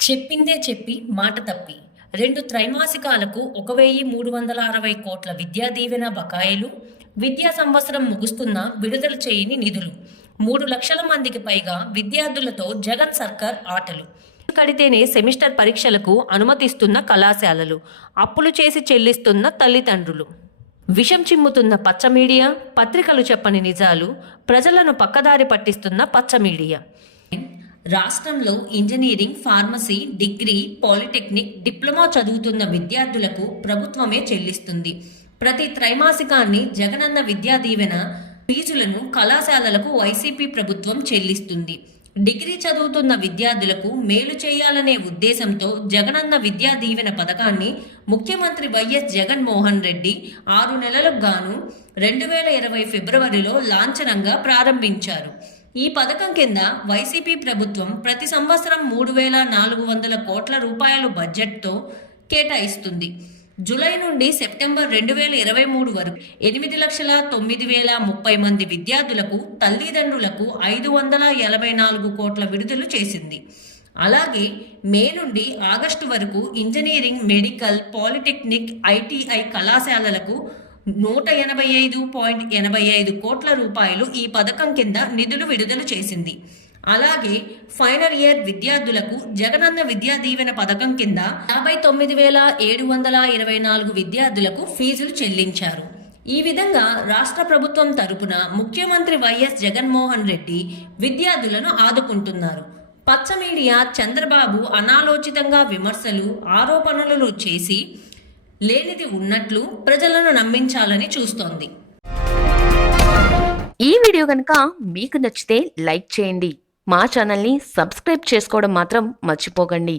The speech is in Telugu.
చెప్పిందే చెప్పి మాట తప్పి. రెండు త్రైమాసికాలకు ఒక వెయ్యి మూడు వందల అరవై కోట్ల విద్యా దీవెన బకాయిలు విద్యా సంవత్సరం ముగుస్తున్న విడుదల చేయని నిధులు. మూడు లక్షల మందికి పైగా విద్యార్థులతో జగన్ సర్కార్ ఆటలు. కడితేనే సెమిస్టర్ పరీక్షలకు అనుమతిస్తున్న కళాశాలలు. అప్పులు చేసి చెల్లిస్తున్న తల్లిదండ్రులు. విషం చిమ్ముతున్న పచ్చ మీడియా పత్రికలు చెప్పని నిజాలు ప్రజలను పక్కదారి పట్టిస్తున్న పచ్చ మీడియా. రాష్ట్రంలో engineering pharmacy degree polytechnic diploma చదువుతున్న విద్యార్థులకు ప్రభుత్వమే చెల్లిస్తుంది. ప్రతి త్రైమాసికాన్ని జగనన్న విద్యా దీవెన ఫీజులను కళాశాలలకు వైసీపీ ప్రభుత్వం చెల్లిస్తుంది. డిగ్రీ చదువుతున్న విద్యార్థులకు మేలు చేయాలనే ఉద్దేశంతో జగనన్న విద్యా దీవెన పథకాన్ని ముఖ్యమంత్రి వైఎస్ జగన్మోహన్ రెడ్డి ఆరు నెలలకు గాను రెండు వేల ఇరవై ఫిబ్రవరిలో లాంఛనంగా ప్రారంభించారు. ఈ పథకం కింద వైసీపీ ప్రభుత్వం ప్రతి సంవత్సరం మూడు వేల నాలుగు వందల కోట్ల రూపాయలు బడ్జెట్తో కేటాయిస్తుంది. జూలై నుండి సెప్టెంబర్ రెండు వేల ఇరవై మూడు వరకు ఎనిమిది లక్షల తొమ్మిది వేల ముప్పై మంది విద్యార్థులకు తల్లిదండ్రులకు ఐదు వందల ఎనభై నాలుగు కోట్ల విడుదల చేసింది. అలాగే మే నుండి ఆగస్టు వరకు ఇంజనీరింగ్ మెడికల్ పాలిటెక్నిక్ ఐటీఐ కళాశాలలకు నూట ఎనభై ఐదు పాయింట్ ఎనభై ఐదు కోట్ల రూపాయలు ఈ పథకం కింద నిధులు విడుదల చేసింది. అలాగే ఫైనల్ ఇయర్ విద్యార్థులకు జగనన్న విద్యా దీవెన పథకం కింద యాభై తొమ్మిది వేల ఏడు వందల ఇరవై నాలుగు విద్యార్థులకు ఫీజులు చెల్లించారు. ఈ విధంగా రాష్ట్ర ప్రభుత్వం తరపున ముఖ్యమంత్రి వైఎస్ జగన్మోహన్ రెడ్డి విద్యార్థులను ఆదుకుంటున్నారు. పచ్చ మీడియా చంద్రబాబు అనాలోచితంగా విమర్శలు ఆరోపణలు చేసి లేనిది ఉన్నట్లు ప్రజలను నమ్మించాలని చూస్తోంది. ఈ వీడియో కనుక మీకు నచ్చితే లైక్ చేయండి. మా ఛానల్ని సబ్స్క్రైబ్ చేసుకోవడం మాత్రం మర్చిపోకండి.